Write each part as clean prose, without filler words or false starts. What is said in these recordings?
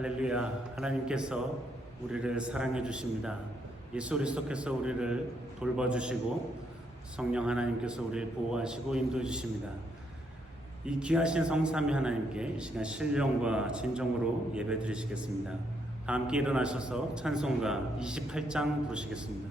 할렐루야. 하나님께서 우리를 사랑해 주십니다. 예수 그리스도께서 우리를 돌봐주시고 성령 하나님께서 우리를 보호하시고 인도해 주십니다. 이 귀하신 성삼위 하나님께 이 시간 신령과 진정으로 예배 드리시겠습니다. 다 함께 일어나셔서 찬송가 28장 부르시겠습니다.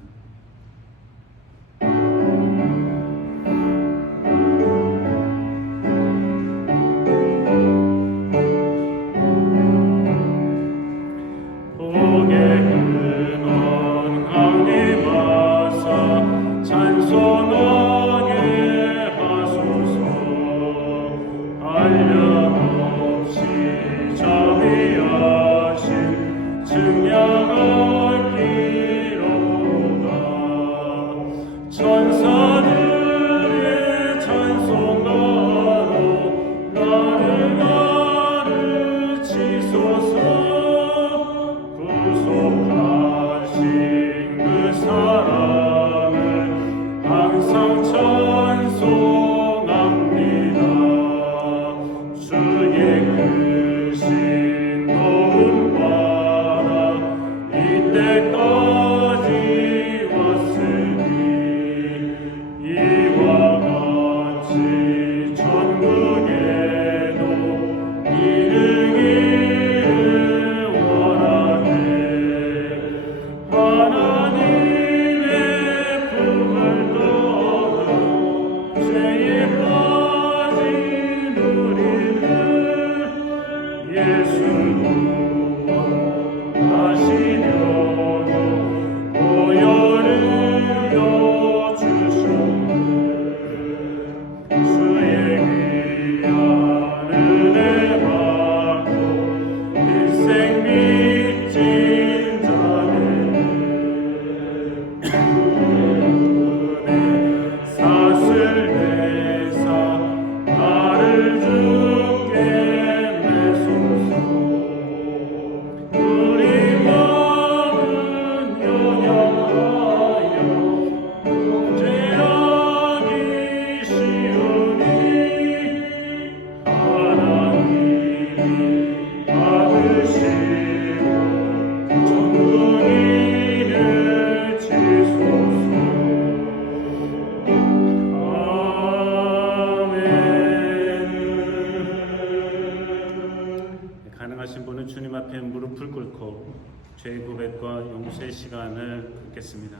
죄의 고백과 용서의 시간을 갖겠습니다.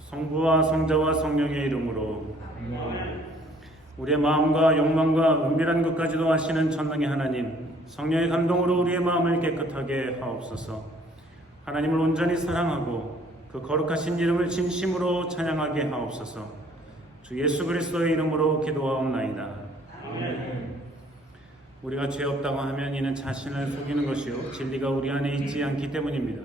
성부와 성자와 성령의 이름으로 우리의 마음과 욕망과 은밀한 것까지도 아시는 전능의 하나님, 성령의 감동으로 우리의 마음을 깨끗하게 하옵소서. 하나님을 온전히 사랑하고 그 거룩하신 이름을 진심으로 찬양하게 하옵소서. 주 예수 그리스도의 이름으로 기도하옵나이다. 아멘. 우리가 죄 없다고 하면 이는 자신을 속이는 것이요 진리가 우리 안에 있지 않기 때문입니다.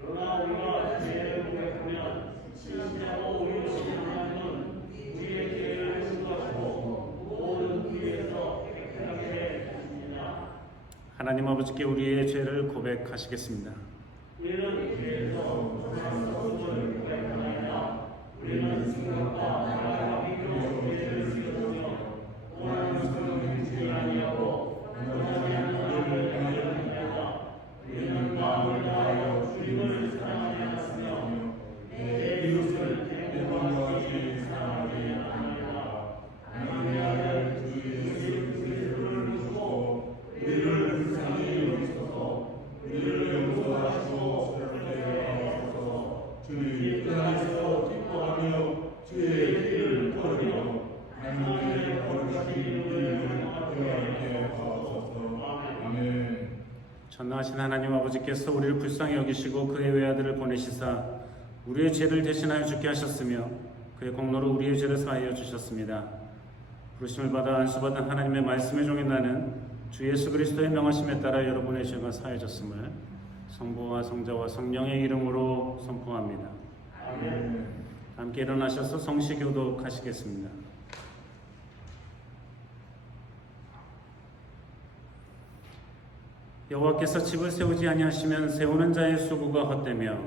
그러나 우리가 죄를 고백하면 진실하고 우리를 사랑하는 우리의 죄를 용서하시고 모든 의에서 깨끗하게 하십니다. 하나님 아버지께 우리의 죄를 고백하시겠습니다. 우리는 죄에서 정한 것을 고백하나이다. 우리는 생각과 말과 비교로 죄를 지었으며 또한 성령의 죄 아니하고 우리는 마음을 다하여 주님을 사랑하지 않았으며 내 이웃을 내 마음까지 사랑하지 아니하리라. 하나님의 아들 주 예수 그리스도를 모시고 우리를 불쌍히 여기소서. 우리를 용서하시고 그렇게 하옵소서. 주의 뜻에서 기뻐하며 주의 길을 걸으며 하나님의 거룩하신 이름을 경외하게 하옵소서. 아멘. 전능하신 하나님 아버지께서 우리를 불쌍히 여기시고 그의 외아들을 보내시사 우리의 죄를 대신하여 죽게 하셨으며 그의 공로로 우리의 죄를 사하여 주셨습니다. 부르심을 받아 안수받은 하나님의 말씀의 종인 나는 주 예수 그리스도의 명하심에 따라 여러분의 죄가 사해졌음을 성부와 성자와 성령의 이름으로 선포합니다. 아멘. 함께 일어나셔서 성시교독 하시겠습니다. 여호와께서 집을 세우지 아니하시면 세우는 자의 수고가 헛되며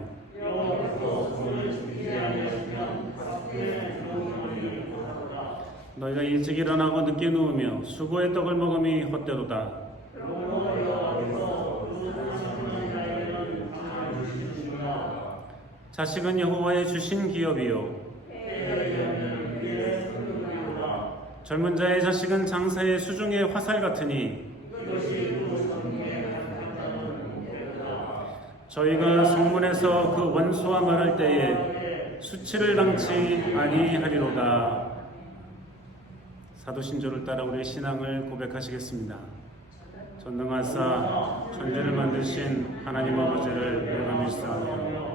여호와께서 돈을 주지 아니하시면 값된 돈이 헛되도다. 너희가 일찍 일어나고 늦게 누우며 수고의 떡을 먹음이 헛되도다. 여호와께서 자식은 여호와의 주신 기업이요 젊은 자의 자식은 장사의 수중의 화살 같으니 저희가 성문에서 그 원수와 말할 때에 수치를 당치 아니하리로다. 사도신조를 따라 우리의 신앙을 고백하시겠습니다. 전능하사 천지를 만드신 하나님 아버지를 내가 믿사오며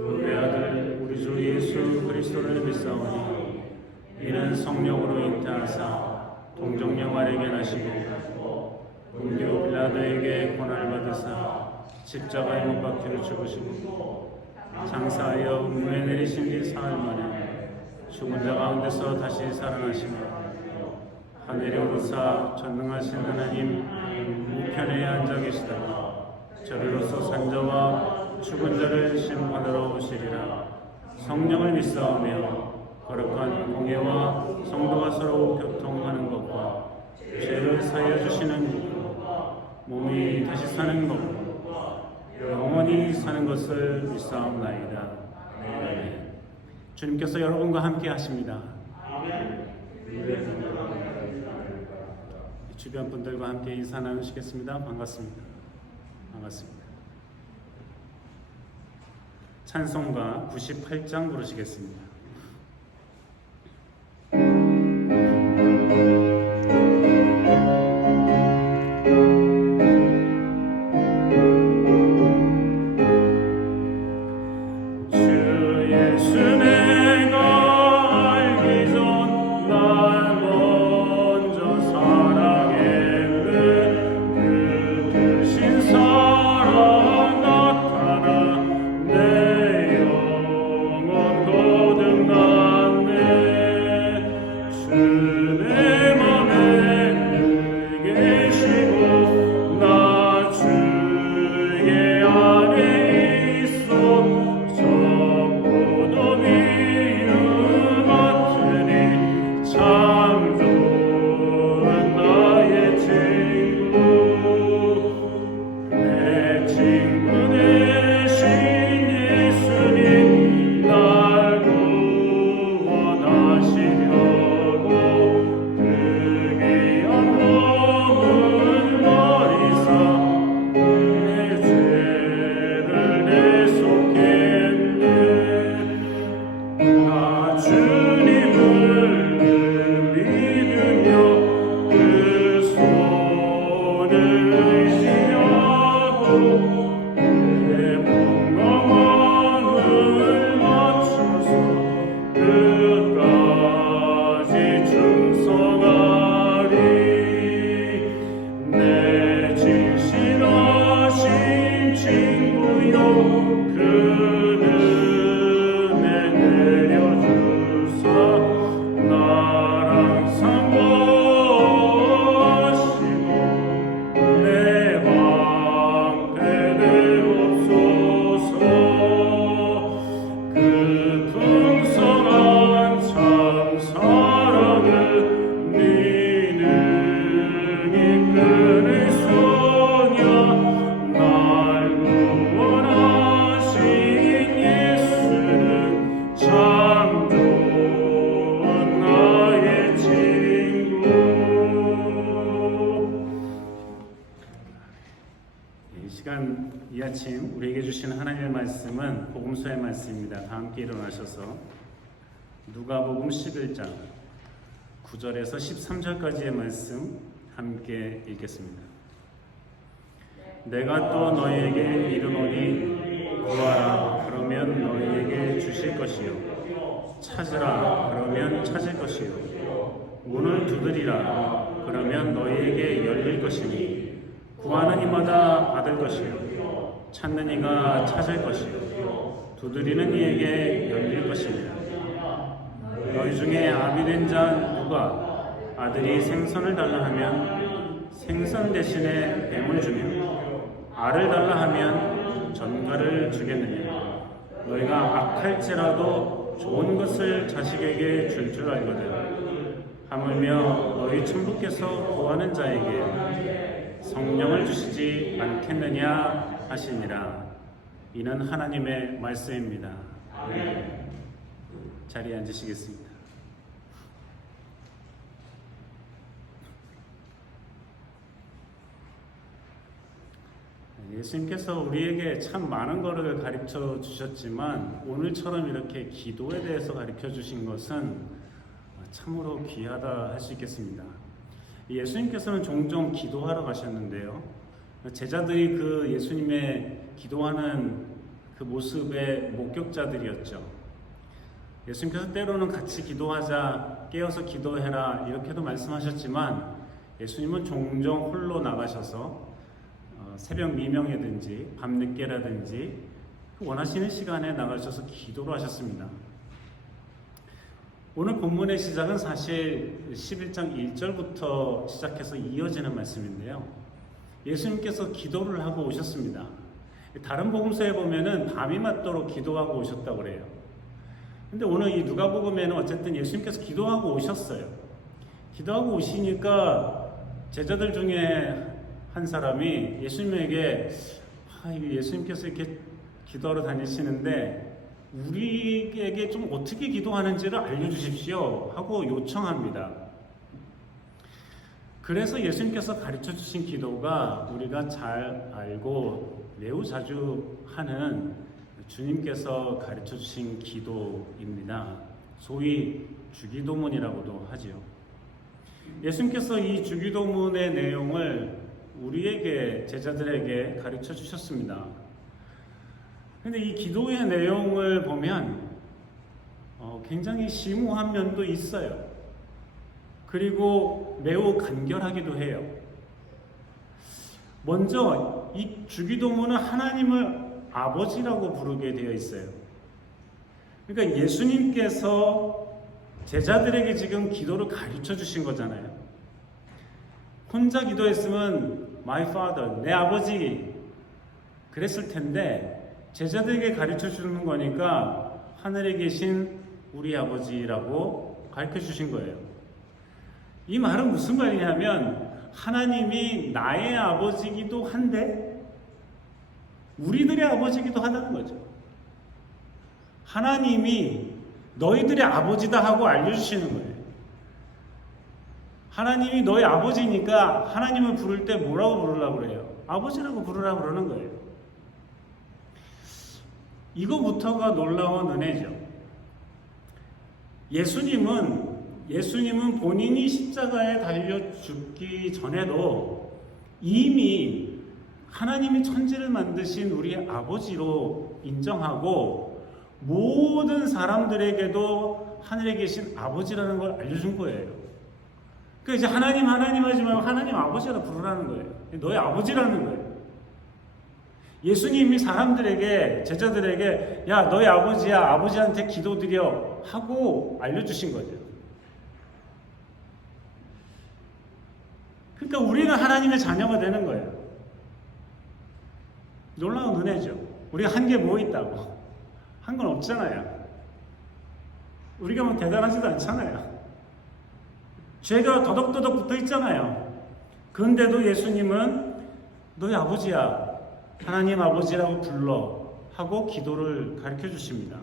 그의 아들 우리 주 예수 그리스도를 믿사오니 이는 성령으로 잉태하사 동정녀 마리아에게 나시고 본디오 빌라도에게 고난을 받으사 십자가에 못 박혀 죽으시고 장사하여 음부에 내리신 지 사흘 만에 죽은 자 가운데서 다시 살아나시며 하늘에 오르사 전능하신 하나님 우편에 앉아 계시다가 저리로서 산자와 죽은 자를 심판하러 오시리라. 성령을 믿사오며 거룩한 공예와 성도가 서로 교통하는 것과 죄를 사하여 주시는 것, 몸이 다시 사는 것, 영원히 사는 것을 믿사옵나이다. 아멘. 주님께서 여러분과 함께 하십니다. 주변 분들과 함께 인사 나누시겠습니다. 반갑습니다. 반갑습니다. 찬송가 98장 부르시겠습니다. 이 아침 우리에게 주신 하나님의 말씀은 복음서의 말씀입니다. 다 함께 일어나셔서 누가복음 11장 9절에서 13절까지의 말씀 함께 읽겠습니다. 내가 또 너희에게 이르노니 구하라 그러면 너희에게 주실 것이요 찾으라 그러면 찾을 것이요 문을 두드리라 그러면 너희에게 열릴 것이니 구하는 이마다 받을 것이요 찾는 이가 찾을 것이요 두드리는 이에게 열릴 것입니다. 너희 중에 아비된 자 누가 아들이 생선을 달라 하면 생선 대신에 뱀을 주며 알을 달라 하면 전갈을 주겠느냐? 너희가 악할지라도 좋은 것을 자식에게 줄 줄 알거든. 하물며 너희 천부께서 구하는 자에게 성령을 주시지 않겠느냐 하시니라. 이는 하나님의 말씀입니다. 자리에 앉으시겠습니다. 예수님께서 우리에게 참 많은 것을 가르쳐 주셨지만 오늘처럼 이렇게 기도에 대해서 가르쳐 주신 것은 참으로 귀하다 할 수 있겠습니다. 예수님께서는 종종 기도하러 가셨는데요. 제자들이 그 예수님의 기도하는 그 모습의 목격자들이었죠. 예수님께서 때로는 같이 기도하자, 깨어서 기도해라 이렇게도 말씀하셨지만 예수님은 종종 홀로 나가셔서 새벽 미명이든지 밤늦게라든지 원하시는 시간에 나가셔서 기도를 하셨습니다. 오늘 본문의 시작은 사실 11장 1절부터 시작해서 이어지는 말씀인데요. 예수님께서 기도를 하고 오셨습니다. 다른 복음서에 보면은 밤이 맞도록 기도하고 오셨다고 그래요. 근데 오늘 이 누가복음에는 어쨌든 예수님께서 기도하고 오셨어요. 기도하고 오시니까 제자들 중에 한 사람이 예수님에게 예수님께서 이렇게 기도하러 다니시는데 우리에게 좀 어떻게 기도하는지를 알려주십시오 하고 요청합니다. 그래서 예수님께서 가르쳐 주신 기도가 우리가 잘 알고 매우 자주 하는 주님께서 가르쳐 주신 기도입니다. 소위 주기도문이라고도 하지요. 예수님께서 이 주기도문의 내용을 우리에게, 제자들에게 가르쳐 주셨습니다. 그런데 이 기도의 내용을 보면 굉장히 심오한 면도 있어요. 그리고 매우 간결하기도 해요. 먼저 이 주기도문은 하나님을 아버지라고 부르게 되어 있어요. 그러니까 예수님께서 제자들에게 지금 기도를 가르쳐 주신 거잖아요. 혼자 기도했으면 My Father, 내 아버지 그랬을 텐데 제자들에게 가르쳐 주는 거니까 하늘에 계신 우리 아버지라고 가르쳐 주신 거예요. 이 말은 무슨 말이냐면 하나님이 나의 아버지이기도 한데 우리들의 아버지이기도 하다는 거죠. 하나님이 너희들의 아버지다 하고 알려주시는 거예요. 하나님이 너희 아버지니까 하나님을 부를 때 뭐라고 부르려고 그래요? 아버지라고 부르라고 그러는 거예요. 이거부터가 놀라운 은혜죠. 예수님은 본인이 십자가에 달려 죽기 전에도 이미 하나님이 천지를 만드신 우리 아버지로 인정하고 모든 사람들에게도 하늘에 계신 아버지라는 걸 알려준 거예요. 그러니까 이제 하나님 하지 말고 하나님 아버지라 부르라는 거예요. 너의 아버지라는 거예요. 예수님이 사람들에게, 제자들에게 야 너희 아버지야, 아버지한테 기도드려 하고 알려주신 거죠. 그러니까 우리는 하나님의 자녀가 되는 거예요. 놀라운 은혜죠. 우리가 한 게 뭐 있다고? 한 건 없잖아요. 우리가 뭐 대단하지도 않잖아요. 죄가 더덕더덕 붙어 있잖아요. 그런데도 예수님은 너희 아버지야, 하나님 아버지라고 불러 하고 기도를 가르쳐 주십니다.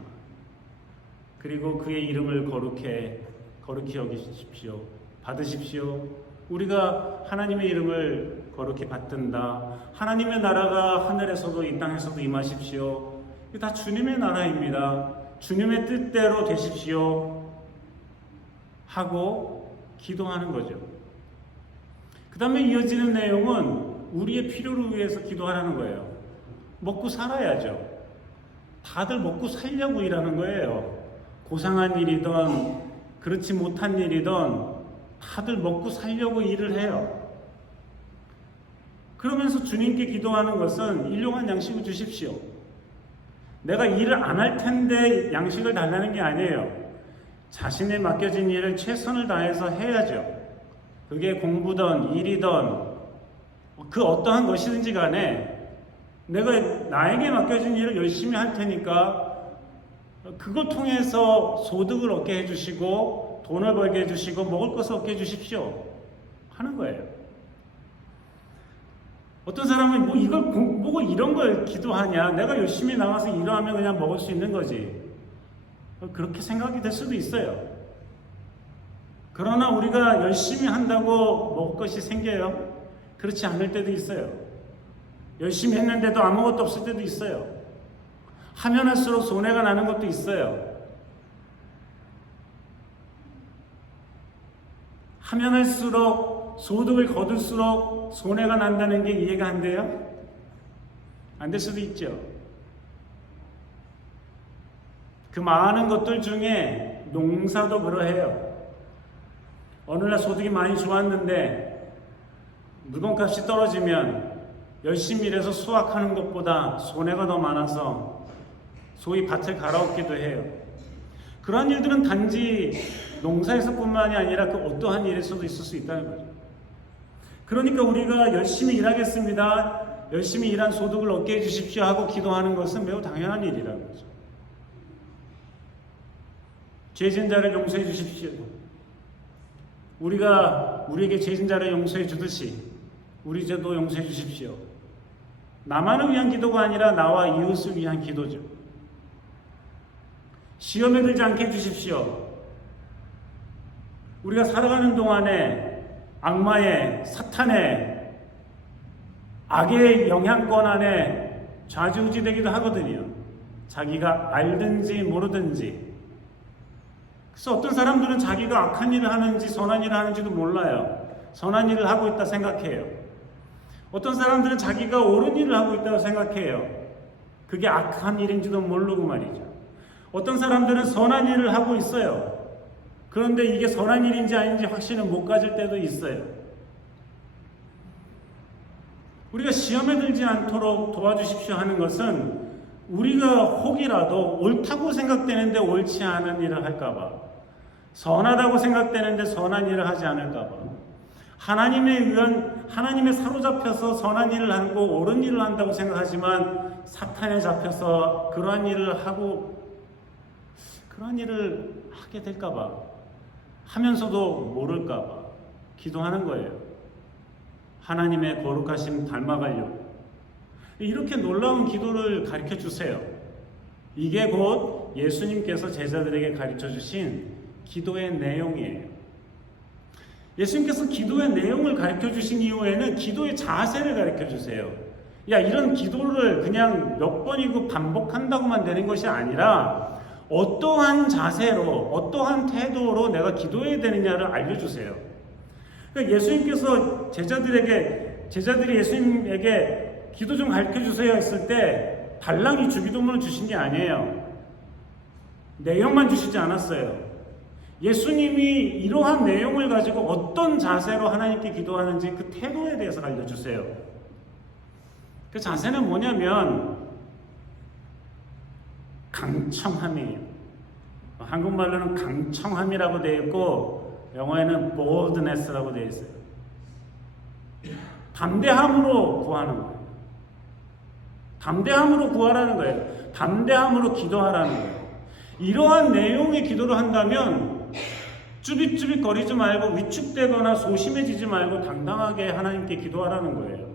그리고 그의 이름을 거룩히 여기십시오. 받으십시오. 우리가 하나님의 이름을 거룩히 받든다. 하나님의 나라가 하늘에서도 이 땅에서도 임하십시오. 이게 다 주님의 나라입니다. 주님의 뜻대로 되십시오 하고 기도하는 거죠. 그 다음에 이어지는 내용은 우리의 필요를 위해서 기도하라는 거예요. 먹고 살아야죠. 다들 먹고 살려고 일하는 거예요. 고상한 일이든 그렇지 못한 일이든 다들 먹고 살려고 일을 해요. 그러면서 주님께 기도하는 것은 일용한 양식을 주십시오. 내가 일을 안 할 텐데 양식을 달라는 게 아니에요. 자신의 맡겨진 일을 최선을 다해서 해야죠. 그게 공부든 일이든 그 어떠한 것이든지 간에 내가 나에게 맡겨진 일을 열심히 할 테니까 그걸 통해서 소득을 얻게 해주시고 돈을 벌게 해주시고 먹을 것을 얻게 해주십시오 하는 거예요. 어떤 사람은 뭐 이걸 보고 이런 걸 기도하냐, 내가 열심히 나가서 일하면 그냥 먹을 수 있는 거지. 그렇게 생각이 될 수도 있어요. 그러나 우리가 열심히 한다고 먹을 것이 생겨요? 그렇지 않을 때도 있어요. 열심히 했는데도 아무것도 없을 때도 있어요. 하면 할수록 손해가 나는 것도 있어요. 하면 할수록 소득을 거둘수록 손해가 난다는 게 이해가 안 돼요? 안 될 수도 있죠. 그 많은 것들 중에 농사도 그러해요. 어느 날 소득이 많이 좋았는데 물건값이 떨어지면 열심히 일해서 수확하는 것보다 손해가 더 많아서 소위 밭을 갈아엎기도 해요. 그러한 일들은 단지 농사에서뿐만이 아니라 그 어떠한 일에서도 있을 수 있다는 거죠. 그러니까 우리가 열심히 일하겠습니다. 열심히 일한 소득을 얻게 해주십시오 하고 기도하는 것은 매우 당연한 일이라는 거죠. 죄진 자를 용서해 주십시오. 우리가 우리에게 죄진 자를 용서해 주듯이 우리 죄도 용서해 주십시오. 나만을 위한 기도가 아니라 나와 이웃을 위한 기도죠. 시험에 들지 않게 해주십시오. 우리가 살아가는 동안에 악마의, 사탄의, 악의 영향권 안에 좌지우지되기도 하거든요. 자기가 알든지 모르든지. 그래서 어떤 사람들은 자기가 악한 일을 하는지 선한 일을 하는지도 몰라요. 선한 일을 하고 있다 생각해요. 어떤 사람들은 자기가 옳은 일을 하고 있다고 생각해요. 그게 악한 일인지도 모르고 말이죠. 어떤 사람들은 선한 일을 하고 있어요. 그런데 이게 선한 일인지 아닌지 확신을 못 가질 때도 있어요. 우리가 시험에 들지 않도록 도와주십시오 하는 것은 우리가 혹이라도 옳다고 생각되는데 옳지 않은 일을 할까봐, 선하다고 생각되는데 선한 일을 하지 않을까봐, 하나님에 사로잡혀서 선한 일을 하고 옳은 일을 한다고 생각하지만 사탄에 잡혀서 그러한 일을 하게 될까봐, 하면서도 모를까봐 기도하는 거예요. 하나님의 거룩하심 닮아가려고. 이렇게 놀라운 기도를 가르쳐 주세요. 이게 곧 예수님께서 제자들에게 가르쳐 주신 기도의 내용이에요. 예수님께서 기도의 내용을 가르쳐 주신 이후에는 기도의 자세를 가르쳐 주세요. 이런 기도를 그냥 몇 번이고 반복한다고만 되는 것이 아니라 어떠한 자세로, 어떠한 태도로 내가 기도해야 되느냐를 알려주세요. 그러니까 예수님께서 제자들이 예수님에게 기도 좀 가르쳐 주세요 했을 때 달랑이 주기도문을 주신 게 아니에요. 내용만 주시지 않았어요. 예수님이 이러한 내용을 가지고 어떤 자세로 하나님께 기도하는지 그 태도에 대해서 알려주세요. 그 자세는 뭐냐면 강청함이에요. 한국말로는 강청함이라고 되어 있고 영어에는 boldness라고 되어 있어요. 담대함으로 구하는 거예요. 담대함으로 구하라는 거예요. 담대함으로 기도하라는 거예요. 이러한 내용의 기도를 한다면 쭈빗쭈빗 거리지 말고 위축되거나 소심해지지 말고 당당하게 하나님께 기도하라는 거예요.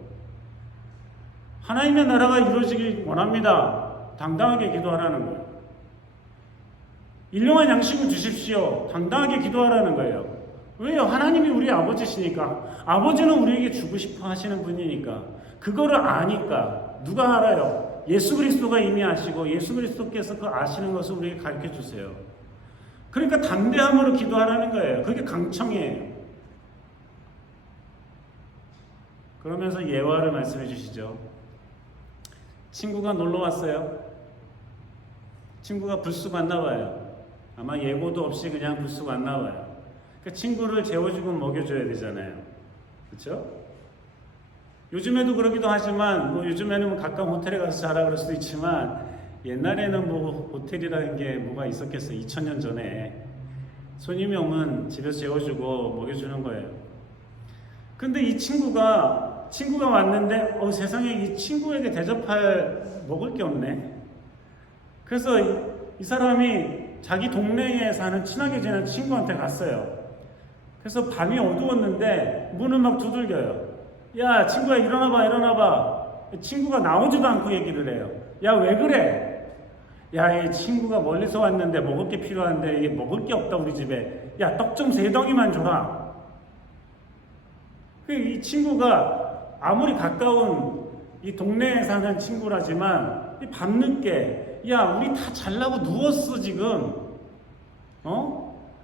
하나님의 나라가 이루어지길 원합니다. 당당하게 기도하라는 거예요. 일용할 양식을 주십시오. 당당하게 기도하라는 거예요. 왜요? 하나님이 우리 아버지시니까. 아버지는 우리에게 주고 싶어 하시는 분이니까. 그거를 아니까. 누가 알아요? 예수 그리스도가 이미 아시고 예수 그리스도께서 그 아시는 것을 우리에게 가르쳐 주세요. 그러니까 담대함으로 기도하라는 거예요. 그게 강청이에요. 그러면서 예화를 말씀해 주시죠. 친구가 놀러 왔어요. 친구가 불쑥 왔나 봐요. 아마 예고도 없이 그냥 불쑥 왔나 봐요. 그러니까 친구를 재워주고 먹여줘야 되잖아요. 그렇죠? 요즘에도 그러기도 하지만 요즘에는 가까운 호텔에 가서 자라 그럴 수도 있지만 옛날에는 호텔이라는 게 뭐가 있었겠어요. 2000년 전에 손님이 오면 집에서 재워주고 먹여주는 거예요. 근데 이 친구가 왔는데 세상에 이 친구에게 대접할 먹을 게 없네. 그래서 이 사람이 자기 동네에 사는 친하게 지내는 친구한테 갔어요. 그래서 밤이 어두웠는데 문을 막 두들겨요. 야, 친구야, 일어나봐. 친구가 나오지도 않고 얘기를 해요. 야, 왜 그래? 야, 이 친구가 멀리서 왔는데 먹을 게 필요한데 이게 먹을 게 없다 우리 집에. 야, 떡 좀 3덩이만 줘라. 이 친구가 아무리 가까운 이 동네에 사는 친구라지만 밤늦게 야, 우리 다 잘라고 누웠어 지금.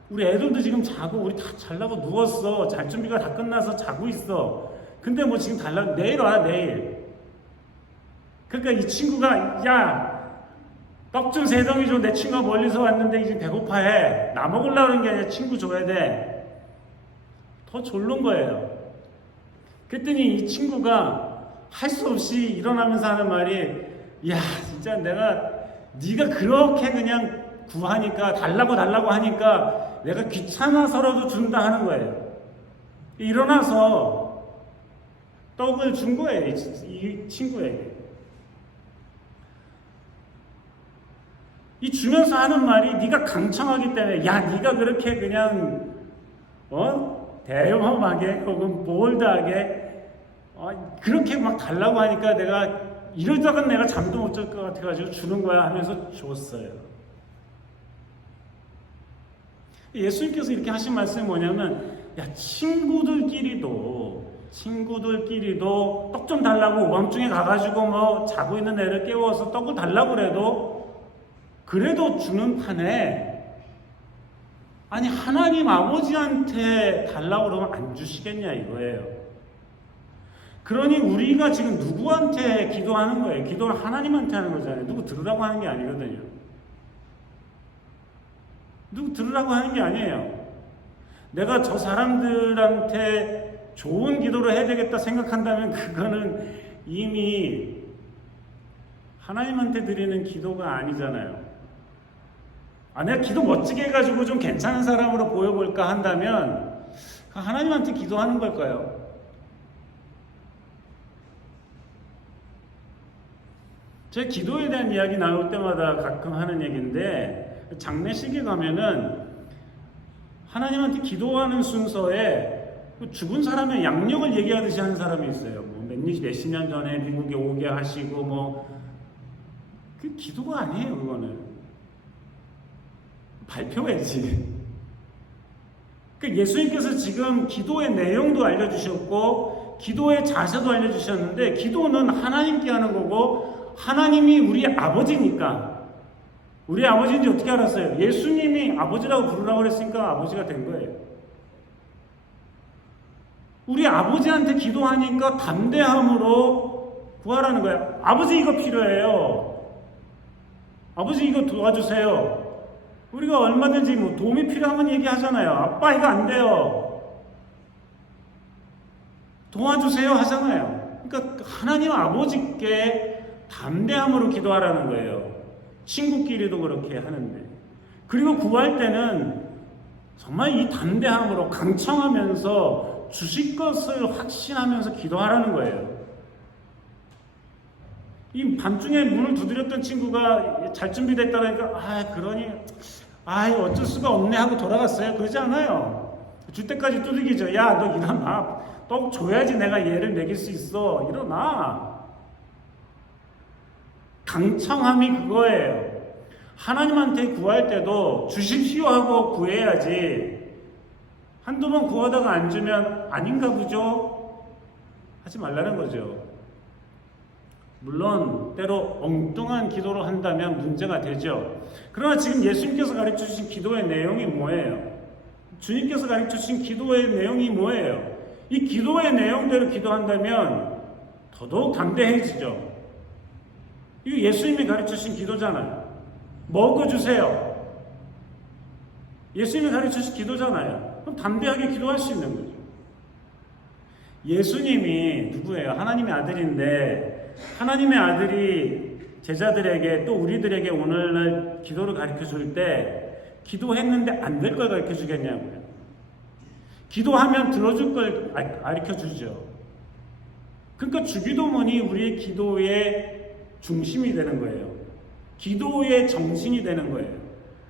우리 애들도 지금 자고 우리 다 잘라고 누웠어. 잘 준비가 다 끝나서 자고 있어. 근데 뭐 지금 달라고 내일 와 내일. 그러니까 이 친구가 야, 떡 좀 3덩이 줘. 내 친구가 멀리서 왔는데 이제 배고파해. 나 먹으려는 게 아니라 친구 줘야 돼. 더 졸른 거예요. 그랬더니 이 친구가 할 수 없이 일어나면서 하는 말이 야, 진짜 네가 그렇게 그냥 구하니까 달라고 하니까 내가 귀찮아서라도 준다 하는 거예요. 일어나서 떡을 준 거예요. 이 친구에게. 이 주면서 하는 말이 네가 강청하기 때문에 야, 네가 그렇게 그냥 대범하게 혹은 볼드하게 그렇게 막 달라고 하니까 이러다가 내가 잠도 못 잘 것 같아가지고 주는 거야 하면서 줬어요. 예수님께서 이렇게 하신 말씀이 뭐냐면 야, 친구들끼리도 떡 좀 달라고 오밤중에 가가지고 뭐 자고 있는 애를 깨워서 떡을 달라고 그래도 주는 판에 아니 하나님 아버지한테 달라고 그러면 안 주시겠냐 이거예요. 그러니 우리가 지금 누구한테 기도하는 거예요? 기도는 하나님한테 하는 거잖아요. 누구 들으라고 하는 게 아니거든요. 누구 들으라고 하는 게 아니에요. 내가 저 사람들한테 좋은 기도를 해야 되겠다 생각한다면 그거는 이미 하나님한테 드리는 기도가 아니잖아요. 내가 기도 멋지게 해가지고 좀 괜찮은 사람으로 보여볼까 한다면 하나님한테 기도하는 걸까요? 제 기도에 대한 이야기 나올 때마다 가끔 하는 얘기인데 장례식에 가면은 하나님한테 기도하는 순서에 죽은 사람의 양력을 얘기하듯이 하는 사람이 있어요. 몇십 년 전에 미국에 오게 하시고 그 기도가 아니에요. 그거는 발표회지. 예수님께서 지금 기도의 내용도 알려주셨고 기도의 자세도 알려주셨는데 기도는 하나님께 하는 거고 하나님이 우리 아버지니까 우리 아버지인지 어떻게 알았어요? 예수님이 아버지라고 부르라고 그랬으니까 아버지가 된 거예요. 우리 아버지한테 기도하니까 담대함으로 구하라는 거예요. 아버지 이거 필요해요. 아버지 이거 도와주세요. 우리가 얼마든지 도움이 필요하면 얘기하잖아요. 아빠 이거 안 돼요. 도와주세요 하잖아요. 그러니까 하나님 아버지께 담대함으로 기도하라는 거예요. 친구끼리도 그렇게 하는데. 그리고 구할 때는 정말 이 담대함으로 강청하면서 주실 것을 확신하면서 기도하라는 거예요. 이 밤중에 문을 두드렸던 친구가 잘 준비됐다니까 그러니 어쩔 수가 없네 하고 돌아갔어요. 그러지 않아요. 줄 때까지 두들기죠. 야, 너 일어나. 떡 줘야지 내가 얘를 먹일 수 있어. 일어나. 강청함이 그거예요. 하나님한테 구할 때도 주십시오 하고 구해야지. 한두 번 구하다가 안 주면 아닌가 보죠? 하지 말라는 거죠. 물론 때로 엉뚱한 기도를 한다면 문제가 되죠. 그러나 지금 예수님께서 가르쳐주신 기도의 내용이 뭐예요? 주님께서 가르쳐주신 기도의 내용이 뭐예요? 이 기도의 내용대로 기도한다면 더더욱 담대해지죠. 이거 예수님이 가르쳐주신 기도잖아요. 먹어주세요. 예수님이 가르쳐주신 기도잖아요. 그럼 담대하게 기도할 수 있는 거죠. 예수님이 누구예요? 하나님의 아들인데 하나님의 아들이 제자들에게 또 우리들에게 오늘날 기도를 가르쳐 줄 때 기도했는데 안 될 걸 가르쳐 주겠냐고요. 기도하면 들어줄 걸 가르쳐 주죠. 그러니까 주기도문이 우리의 기도의 중심이 되는 거예요. 기도의 정신이 되는 거예요.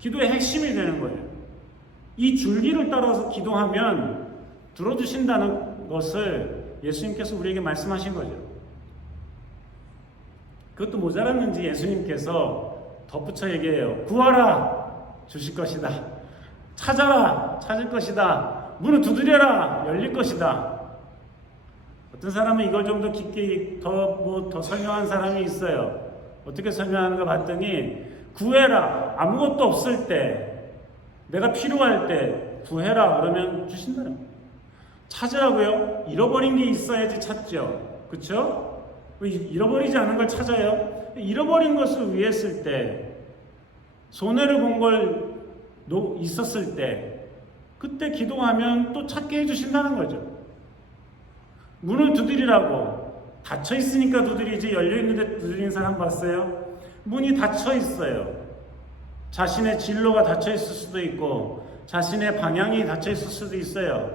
기도의 핵심이 되는 거예요. 이 줄기를 따라서 기도하면 들어주신다는 것을 예수님께서 우리에게 말씀하신 거죠. 그것도 모자랐는지 예수님께서 덧붙여 얘기해요. 구하라, 주실 것이다. 찾아라, 찾을 것이다. 문을 두드려라, 열릴 것이다. 어떤 사람은 이걸 좀 더 깊게 더 설명한 사람이 있어요. 어떻게 설명하는가 봤더니, 구해라, 아무것도 없을 때, 내가 필요할 때 구해라 그러면 주신다는 거예요. 찾으라고요? 잃어버린 게 있어야지 찾죠. 그렇죠? 잃어버리지 않은 걸 찾아요? 잃어버린 것을 위했을 때, 손해를 본 걸 있었을 때, 그때 기도하면 또 찾게 해주신다는 거죠. 문을 두드리라고. 닫혀 있으니까 두드리지, 열려 있는데 두드리는 사람 봤어요? 문이 닫혀 있어요. 자신의 진로가 닫혀 있을 수도 있고, 자신의 방향이 닫혀 있을 수도 있어요.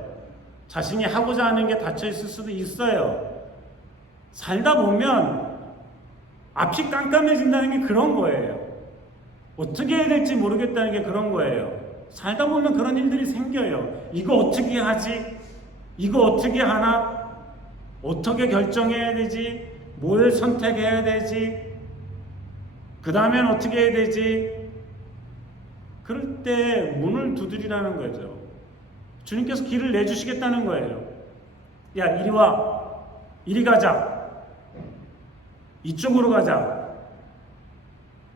자신이 하고자 하는 게 닫혀 있을 수도 있어요. 살다 보면 앞이 깜깜해진다는 게 그런 거예요. 어떻게 해야 될지 모르겠다는 게 그런 거예요. 살다 보면 그런 일들이 생겨요. 이거 어떻게 하지? 이거 어떻게 하나? 어떻게 결정해야 되지? 뭘 선택해야 되지? 그 다음엔 어떻게 해야 되지? 그럴 때 문을 두드리라는 거죠. 주님께서 길을 내주시겠다는 거예요. 야, 이리 와. 이리 가자. 이쪽으로 가자.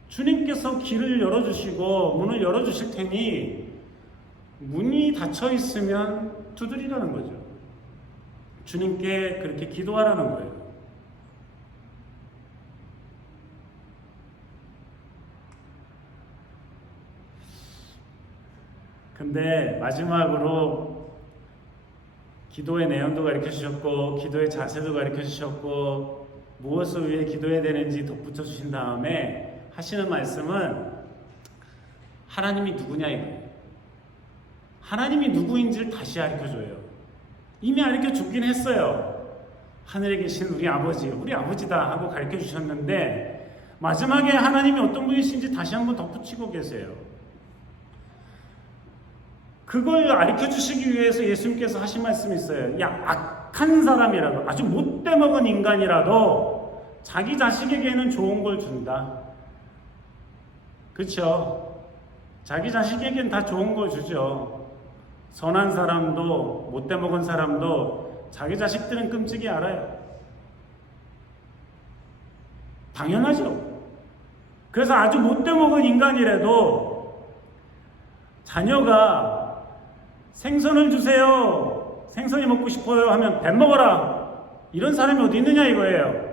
주님께서 길을 열어주시고 문을 열어주실 테니 문이 닫혀 있으면 두드리라는 거죠. 주님께 그렇게 기도하라는 거예요. 근데 마지막으로 기도의 내용도 가르쳐 주셨고 기도의 자세도 가르쳐 주셨고 무엇을 위해 기도해야 되는지 덧붙여 주신 다음에 하시는 말씀은 하나님이 누구냐 이거예요. 하나님이 누구인지를 다시 가르쳐 줘요. 이미 가르쳐 주긴 했어요. 하늘에 계신 우리 아버지다 하고 가르쳐 주셨는데 마지막에 하나님이 어떤 분이신지 다시 한번 덧붙이고 계세요. 그걸 가르쳐 주시기 위해서 예수님께서 하신 말씀이 있어요. 야, 악한 사람이라도 아주 못돼 먹은 인간이라도 자기 자식에게는 좋은 걸 준다. 그렇죠? 자기 자식에게는 다 좋은 걸 주죠. 선한 사람도 못돼 먹은 사람도 자기 자식들은 끔찍이 알아요. 당연하죠. 그래서 아주 못돼 먹은 인간이라도 자녀가 생선을 주세요. 생선이 먹고 싶어요 하면 뱀 먹어라. 이런 사람이 어디 있느냐 이거예요.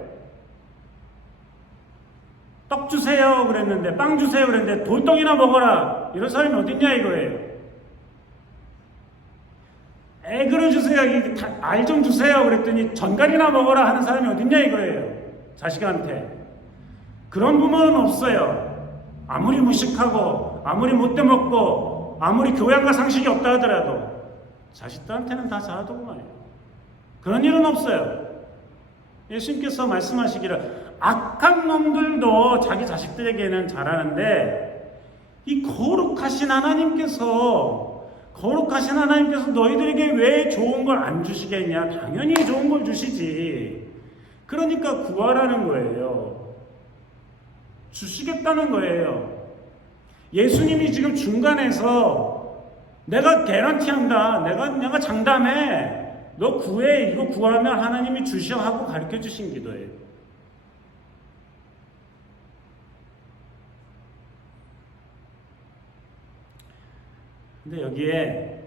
떡 주세요 그랬는데 빵 주세요 그랬는데 돌덩이나 먹어라. 이런 사람이 어디 있냐 이거예요. 애그를 주세요. 알 좀 주세요 그랬더니 전갈이나 먹어라 하는 사람이 어디 있냐 이거예요. 자식한테. 그런 부모는 없어요. 아무리 무식하고 아무리 못돼 먹고 아무리 교양과 상식이 없다 하더라도 자식들한테는 다 잘하더구만요. 그런 일은 없어요. 예수님께서 말씀하시기를 악한 놈들도 자기 자식들에게는 잘하는데 이 거룩하신 하나님께서 너희들에게 왜 좋은 걸 안 주시겠냐? 당연히 좋은 걸 주시지. 그러니까 구하라는 거예요. 주시겠다는 거예요. 예수님이 지금 중간에서 내가 개런티한다. 내가 장담해. 너 구해. 이거 구하면 하나님이 주셔 하고 가르쳐 주신 기도예요. 근데 여기에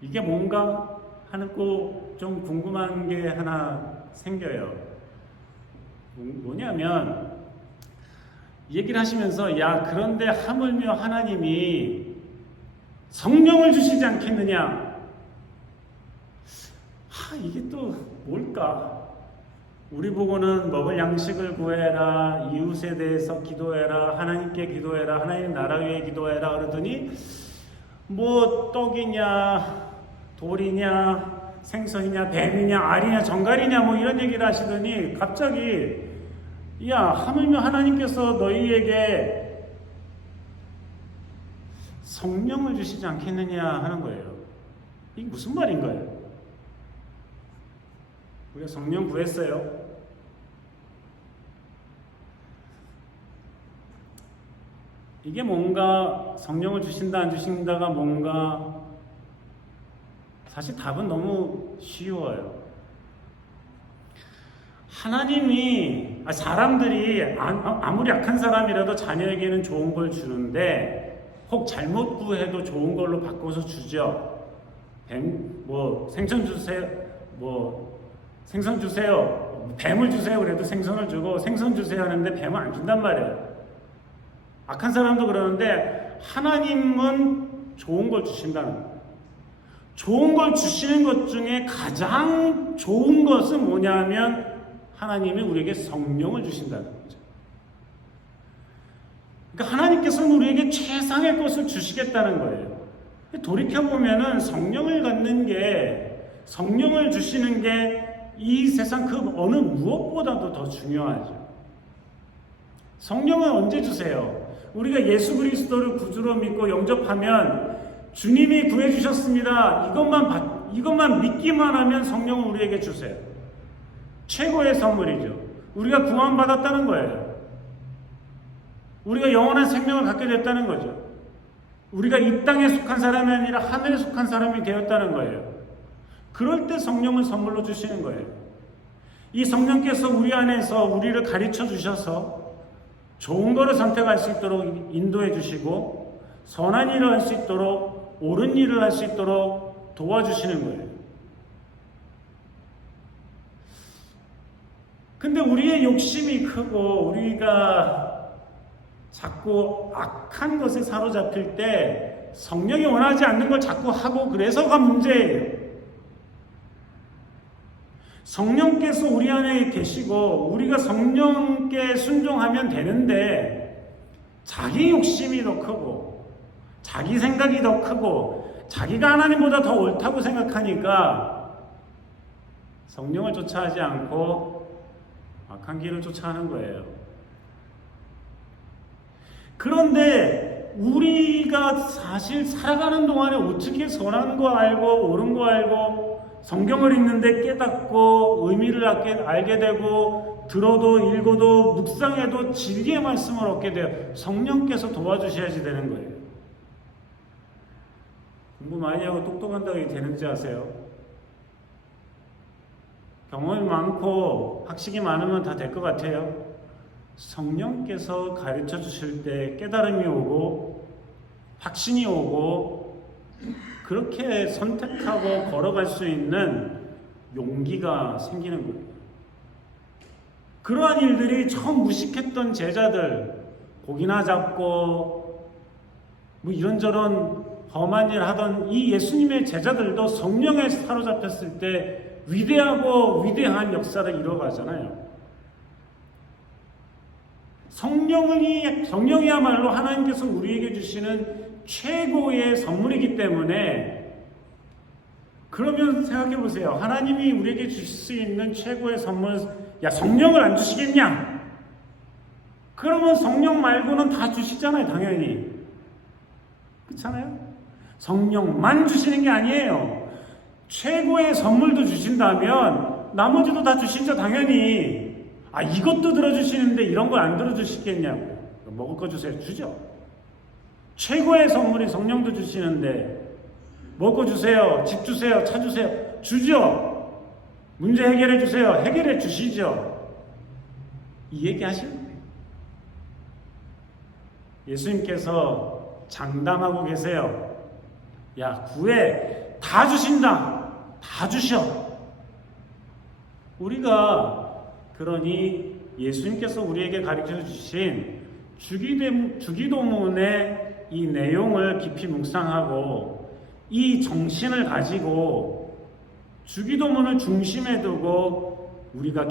이게 뭔가 하는 거 좀 궁금한 게 하나 생겨요. 뭐냐면 이 얘기를 하시면서 야 그런데 하물며 하나님이 성령을 주시지 않겠느냐. 이게 또 뭘까. 우리 보고는 먹을 양식을 구해라, 이웃에 대해서 기도해라, 하나님께 기도해라, 하나님 나라 위에 기도해라 그러더니 뭐 떡이냐 돌이냐 생선이냐 뱀이냐 알이냐 정갈이냐 뭐 이런 얘기를 하시더니 갑자기 야 하물며 하나님께서 너희에게 성령을 주시지 않겠느냐 하는 거예요. 이게 무슨 말인 거예요? 우리가 성령 구했어요. 이게 뭔가 성령을 주신다 안 주신다가 뭔가 사실 답은 너무 쉬워요. 하나님이 사람들이 아무리 약한 사람이라도 자녀에게는 좋은 걸 주는데 혹 잘못 구해도 좋은 걸로 바꿔서 주죠. 생선 주세요. 생선 주세요. 뱀을 주세요. 그래도 생선을 주고 생선 주세요 하는데 뱀을 안 준단 말이에요. 악한 사람도 그러는데 하나님은 좋은 걸 주신다는 거예요. 좋은 걸 주시는 것 중에 가장 좋은 것은 뭐냐면 하나님이 우리에게 성령을 주신다는 거죠. 그러니까 하나님께서는 우리에게 최상의 것을 주시겠다는 거예요. 돌이켜보면은 성령을 갖는 게, 성령을 주시는 게 이 세상 그 어느 무엇보다도 더 중요하죠. 성령을 언제 주세요? 우리가 예수 그리스도를 구주로 믿고 영접하면 주님이 구해주셨습니다. 이것만 믿기만 하면 성령을 우리에게 주세요. 최고의 선물이죠. 우리가 구원받았다는 거예요. 우리가 영원한 생명을 갖게 됐다는 거죠. 우리가 이 땅에 속한 사람이 아니라 하늘에 속한 사람이 되었다는 거예요. 그럴 때 성령을 선물로 주시는 거예요. 이 성령께서 우리 안에서 우리를 가르쳐 주셔서 좋은 거를 선택할 수 있도록 인도해 주시고 선한 일을 할 수 있도록 옳은 일을 할 수 있도록 도와주시는 거예요. 근데 우리의 욕심이 크고 우리가 자꾸 악한 것에 사로잡힐 때 성령이 원하지 않는 걸 자꾸 하고 그래서가 문제예요. 성령께서 우리 안에 계시고 우리가 성령께 순종하면 되는데 자기 욕심이 더 크고 자기 생각이 더 크고 자기가 하나님보다 더 옳다고 생각하니까 성령을 쫓아하지 않고 악한 길을 쫓아하는 거예요. 그런데 우리가 사실 살아가는 동안에 어떻게 선한 거 알고 옳은 거 알고 성경을 읽는데 깨닫고 의미를 알게 되고 들어도 읽어도 묵상해도 진리의 말씀을 얻게 돼요. 성령께서 도와주셔야지 되는 거예요. 공부 많이 하고 똑똑한다고 되는지 아세요? 경험이 많고 학식이 많으면 다 될 것 같아요. 성령께서 가르쳐 주실 때 깨달음이 오고 확신이 오고 그렇게 선택하고 걸어갈 수 있는 용기가 생기는 거예요. 그러한 일들이 처음 무식했던 제자들, 고기나 잡고 뭐 이런저런 험한 일 하던 이 예수님의 제자들도 성령에 사로잡혔을 때 위대하고 위대한 역사를 이뤄가잖아요. 성령이야말로 하나님께서 우리에게 주시는 최고의 선물이기 때문에 그러면 생각해 보세요. 하나님이 우리에게 주실 수 있는 최고의 선물, 성령을 안 주시겠냐? 그러면 성령 말고는 다 주시잖아요, 당연히. 그렇잖아요? 성령만 주시는 게 아니에요. 최고의 선물도 주신다면 나머지도 다 주시죠, 당연히. 이것도 들어주시는데 이런 걸 안 들어주시겠냐고요. 먹을 거 주세요. 주죠. 최고의 선물이 성령도 주시는데 먹을 거 주세요. 집 주세요. 차 주세요. 주죠. 문제 해결해 주세요. 해결해 주시죠. 이 얘기 하시는 거예요. 예수님께서 장담하고 계세요. 구해. 다 주신다. 다 주셔. 우리가 그러니 예수님께서 우리에게 가르쳐 주신 주기도문의 이 내용을 깊이 묵상하고 이 정신을 가지고 주기도문을 중심에 두고 우리가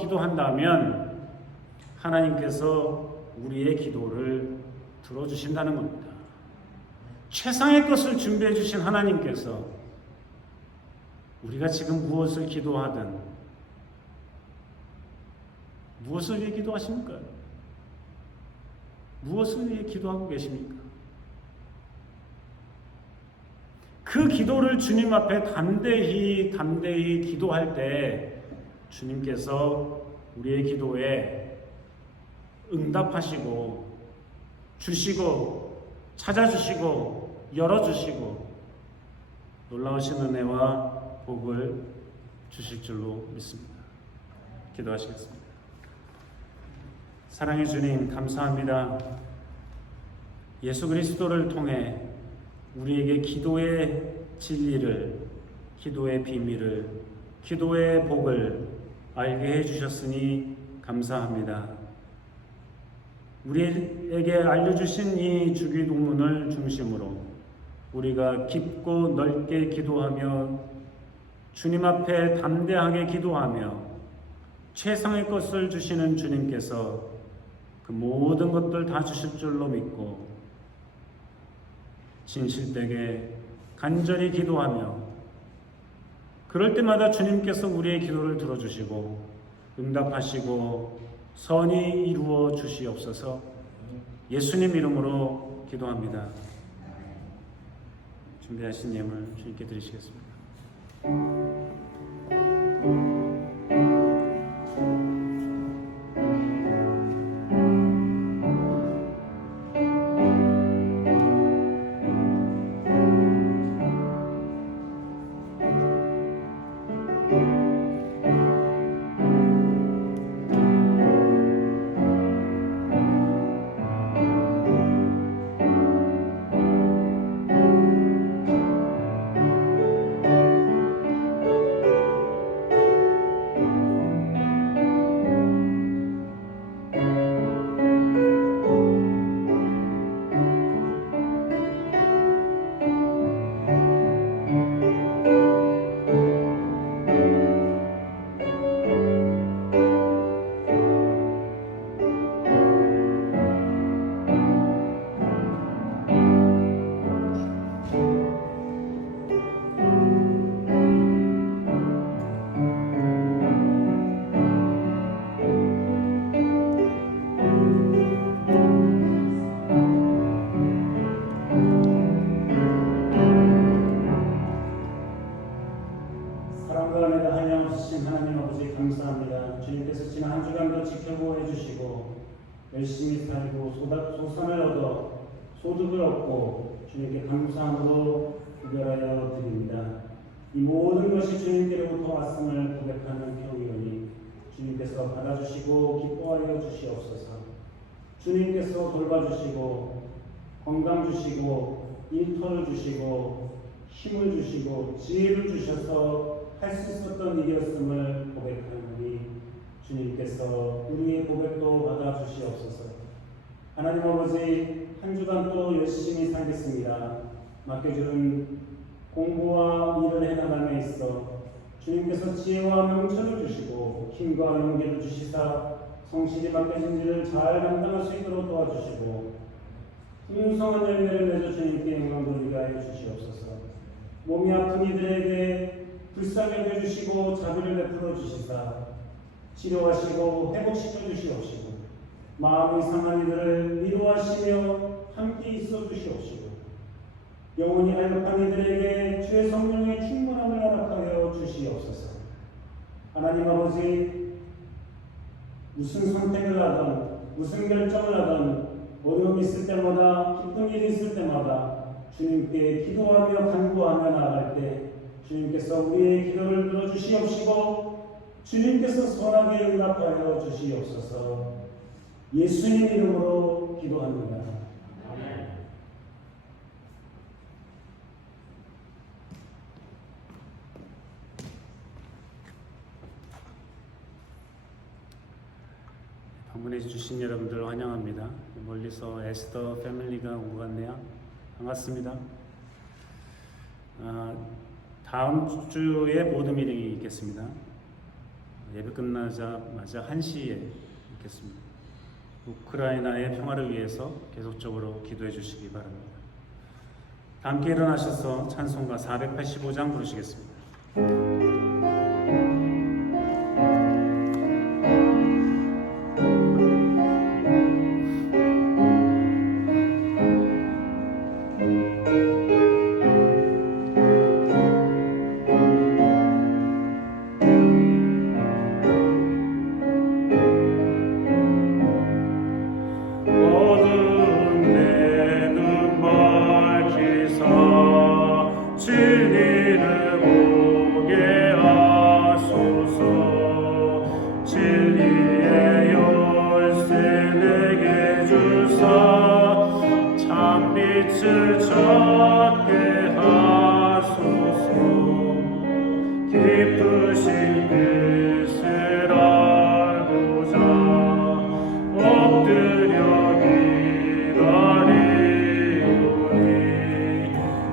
기도한다면 하나님께서 우리의 기도를 들어주신다는 겁니다. 최상의 것을 준비해 주신 하나님께서 우리가 지금 무엇을 기도하든 무엇을 위해 기도하십니까? 무엇을 위해 기도하고 계십니까? 그 기도를 주님 앞에 담대히 기도할 때 주님께서 우리의 기도에 응답하시고 주시고 찾아주시고 열어주시고 놀라우신 은혜와 복을 주실 줄로 믿습니다. 기도하시겠습니다. 사랑의 주님, 감사합니다. 예수 그리스도를 통해 우리에게 기도의 진리를, 기도의 비밀을, 기도의 복을 알게 해주셨으니 감사합니다. 우리에게 알려주신 이 주기도문을 중심으로 우리가 깊고 넓게 기도하며 주님 앞에 담대하게 기도하며 최상의 것을 주시는 주님께서 그 모든 것들 다 주실 줄로 믿고 진실되게 간절히 기도하며 그럴 때마다 주님께서 우리의 기도를 들어주시고 응답하시고 선이 이루어 주시옵소서. 예수님 이름으로 기도합니다. 준비하신 예물 주님께 드리시겠습니다. 하나님 아버지 감사합니다. 주님께서 지난 한 주간도 지켜보호 해주시고 열심히 살고 소산을 얻어 소득을 얻고 주님께 감사함으로 구별하여 드립니다. 이 모든 것이 주님께로부터 왔음을 고백하는 교회이오니 주님께서 받아주시고 기뻐하여 주시옵소서. 주님께서 돌봐주시고 건강 주시고 일터를 주시고 힘을 주시고 지혜를 주셔서 할 수 있었던 일이었음을 고백하노니 주님께서 우리의 고백도 받아주시옵소서. 하나님 아버지, 한 주간 또 열심히 살겠습니다. 맡겨주는 공부와 일을 해나감에 있어 주님께서 지혜와 명철을 주시고 힘과 용기를 주시사 성실히 맡겨진 일을 잘 감당할 수 있도록 도와주시고 풍성한 열매를 맺어 주님께 영광 돌리게 하여 주시옵소서. 몸이 아픈 이들에게 불쌍히 여겨주시고 자비를 베풀어 주시사 치료하시고 회복시켜 주시옵시고 마음이 상한 이들을 위로하시며 함께 있어 주시옵시고 영혼이 갈급한 이들에게 주의 성령의 충만함을 허락하여 주시옵소서. 하나님 아버지, 무슨 선택을 하든 무슨 결정을 하든 어려움이 있을 때마다 기쁜 일이 있을 때마다 주님께 기도하며 간구하며 나아갈 때 주님께서 우리의 기도를 들어주시옵시고 주님께서 선하게 응답하여 주시옵소서. 예수님 이름으로 기도합니다. 아멘. 방문해 주신 여러분들 환영합니다. 멀리서 에스더 패밀리가 온 것 같네요. 반갑습니다. 다음 주에 모든 미팅이 있겠습니다. 예배 끝나자마자 1시에 있겠습니다. 우크라이나의 평화를 위해서 계속적으로 기도해 주시기 바랍니다. 함께 일어나셔서 찬송가 485장 부르시겠습니다. 어두운 진리를 보게 하소서. 진리의 열쇠 내게 주사 참빛을 찾게 하소서. 깊으신 뜻을 알고자 엎드려 기다리오니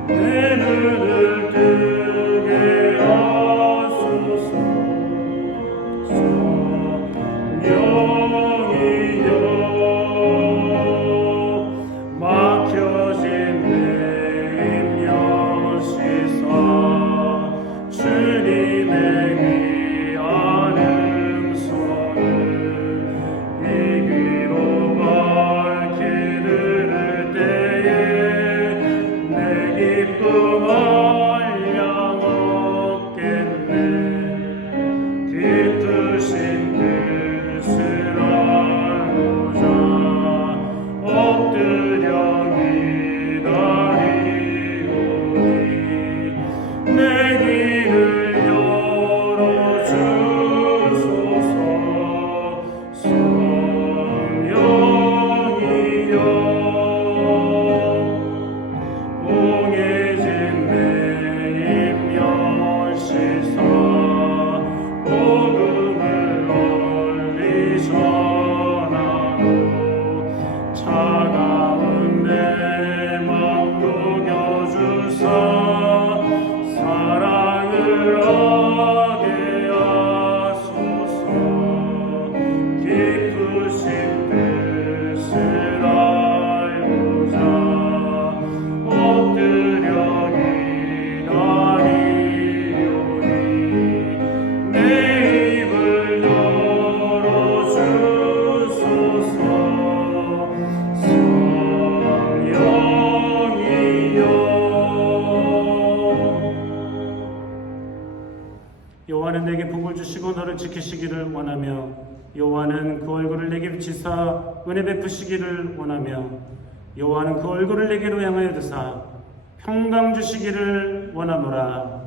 내 눈을 뜨게 하소서. 성령이여 막혀진 내 입 여시사 주님의 귀한 음성을 이 귀로 밝히 들을 때에 내 기쁨 알량 얻겠네. 깊으신 뜻을 알고자 엎드려 기다리오니 내 길을 열어주소서. 성령이여 봉해진 내 입 여시사 복음을 널리 전하고 차가운 내 맘 녹여주사 사랑을 하게 하소서. 깊으신 뜻을 알고자 엎드려 기다리오니 내 입을 열어주소서. 성령이여 여호와는 내게 복을 주시고 너를 지키시기를 원하며 여호와는 그 얼굴을 내게 비치사 은혜 베푸시기를 원하며 여호와는 그 얼굴을 내게로 향하여 드사 평강 주시기를 원하노라.